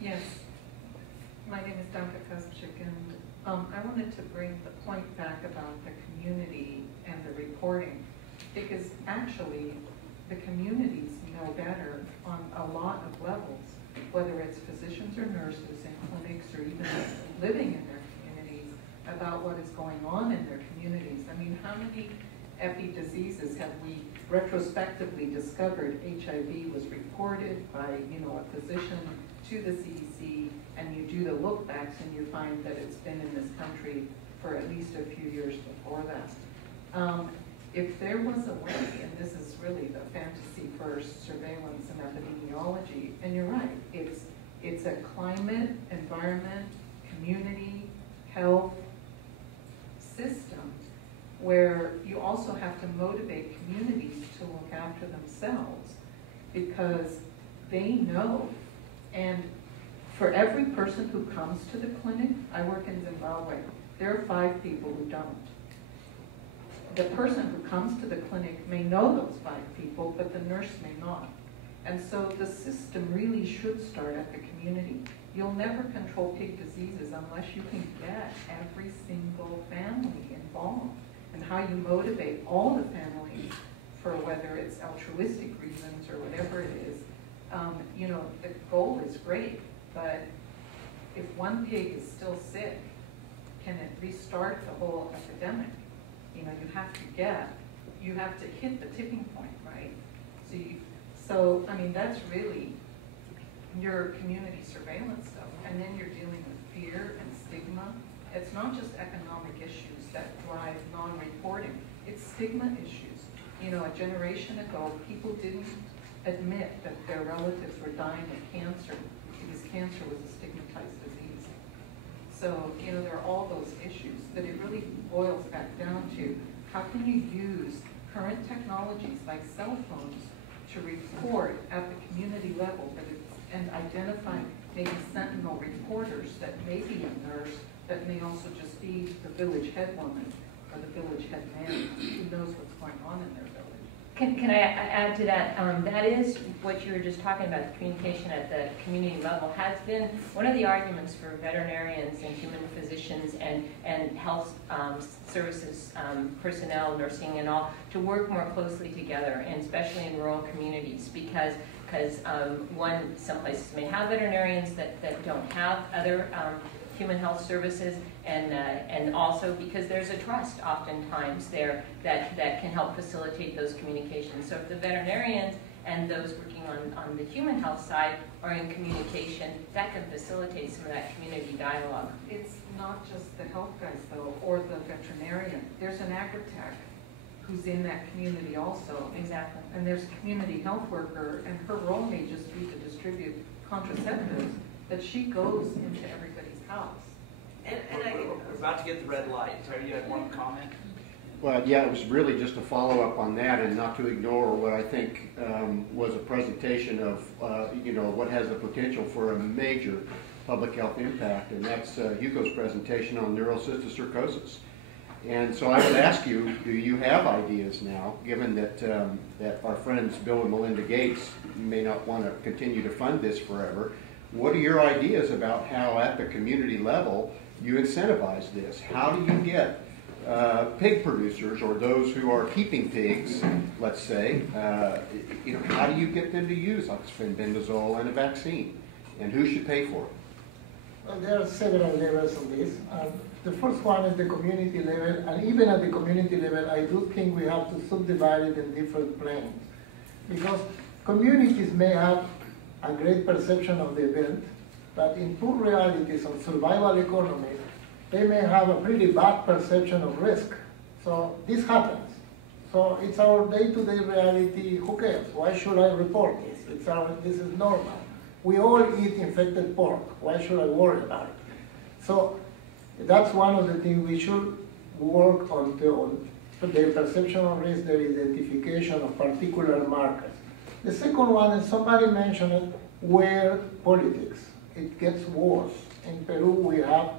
Yes. My name is Danka Koschik, and I wanted to bring the point back about the community and the reporting, because actually the communities know better on a lot of levels, whether it's physicians or nurses in clinics or even living in their communities, about what is going on in their communities. I mean, how many epi diseases have we retrospectively discovered? HIV was reported by, you know, a physician to the CDC, and you do the look backs and you find that it's been in this country for at least a few years before that. If there was a way, and this is really the fantasy first surveillance and epidemiology, and you're right, it's a climate, environment, community, health system where you also have to motivate communities to look after themselves because they know. And for every person who comes to the clinic, I work in Zimbabwe, there are 5 people who don't. The person who comes to the clinic may know those 5 people, but the nurse may not. And so the system really should start at the community. You'll never control pig diseases unless you can get every single family involved, and how you motivate all the families for whether it's altruistic reasons or whatever it is. You know, the goal is great, but if one pig is still sick, can it restart the whole epidemic? You know, you have to hit the tipping point, right? So I mean, that's really your community surveillance stuff. And then you're dealing with fear and stigma. It's not just economic issues that drive non-reporting. It's stigma issues. You know, a generation ago, people didn't admit that their relatives were dying of cancer because cancer was a stigmatized disease. So, you know, there are all those issues, but it really boils back down to how can you use current technologies like cell phones to report at the community level, and identify maybe sentinel reporters that may be a nurse, that may also just be the village head woman or the village head man who knows what's going on in their village. Can I add to that? That is what you were just talking about, the communication at the community level has been one of the arguments for veterinarians and human physicians and health services personnel, nursing and all, to work more closely together, and especially in rural communities, because some places may have veterinarians that don't have other human health services, and also because there's a trust oftentimes there that can help facilitate those communications. So if the veterinarians and those working on the human health side are in communication, that can facilitate some of that community dialogue. It's not just the health guys though, or the veterinarian. There's an agri-tech who's in that community also. Exactly. And there's a community health worker, and her role may just be to distribute contraceptives, but she goes into everybody's house. And we're about to get the red light. Terry, you had one comment? Well, yeah, it was really just a follow-up on that, and not to ignore what I think was a presentation of, you know, what has the potential for a major public health impact, and that's Hugo's presentation on neurocysticercosis. And so I would ask you, do you have ideas now, given that, that our friends Bill and Melinda Gates may not want to continue to fund this forever? What are your ideas about how at the community level you incentivize this? How do you get pig producers, or those who are keeping pigs, let's say, you know, how do you get them to use oxybenzone and a vaccine? And who should pay for it? Well, there are several levels of this. The first one is the community level, and even at the community level, I do think we have to subdivide it in different planes. Because communities may have a great perception of the event, but in poor realities of survival economy, they may have a pretty bad perception of risk. So this happens. So it's our day-to-day reality. Who cares? Why should I report this? This is normal. We all eat infected pork. Why should I worry about it? So that's one of the things we should work on, their perception of risk, their identification of particular markers. The second one, and somebody mentioned it, where politics. It gets worse. In Peru, we have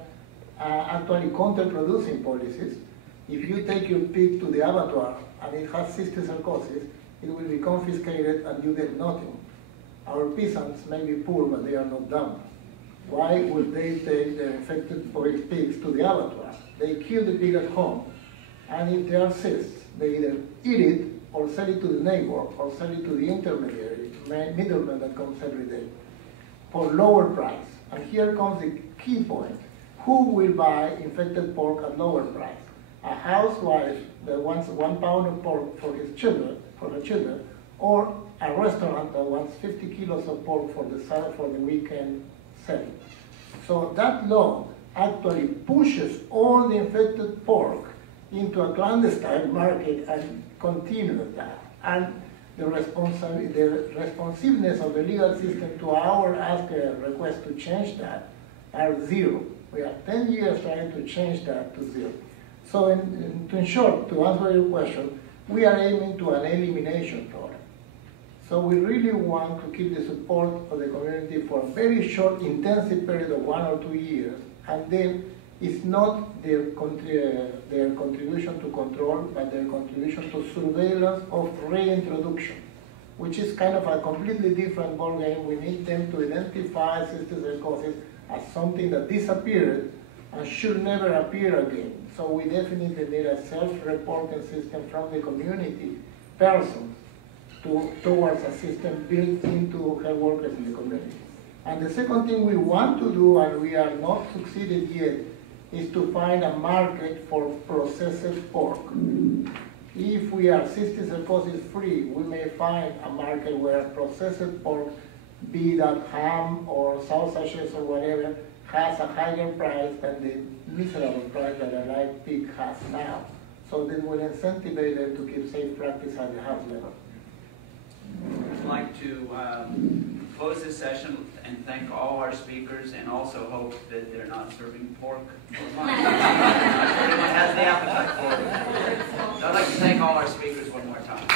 actually counter-producing policies. If you take your pig to the abattoir and it has cysticercosis, it will be confiscated and you get nothing. Our peasants may be poor, but they are not dumb. Why would they take the infected pigs to the abattoir? They kill the pig at home, and if there are cysts, they either eat it or sell it to the neighbor or sell it to the intermediary, middleman that comes every day, for lower price. And here comes the key point. Who will buy infected pork at lower price? A housewife that wants 1 pound of pork for her children, or a restaurant that wants 50 kilos of pork for the weekend selling. So that law actually pushes all the infected pork into a clandestine market and continues that. And the responsiveness of the legal system to our request to change that are zero. We have 10 years trying to change that to zero. So in short, to answer your question, we are aiming to an elimination program. So we really want to keep the support of the community for a very short, intensive period of 1 or 2 years, and then it's not their contribution to control, but their contribution to surveillance of reintroduction, which is kind of a completely different ballgame. We need them to identify cystic causes as something that disappeared and should never appear again. So we definitely need a self-reporting system from the community persons towards a system built into health workers in the community. And the second thing we want to do, and we are not succeeded yet, is to find a market for processed pork. If we are cysticercosis free, we may find a market where processed pork, be that ham or sausages or whatever, has a higher price than the miserable price that a live pig has now. So this will incentivize them to keep safe practice at the house level. I'd like to close this session and thank all our speakers, and also hope that they're not serving pork or lunch. Everyone has the appetite for it. So I'd like to thank all our speakers one more time.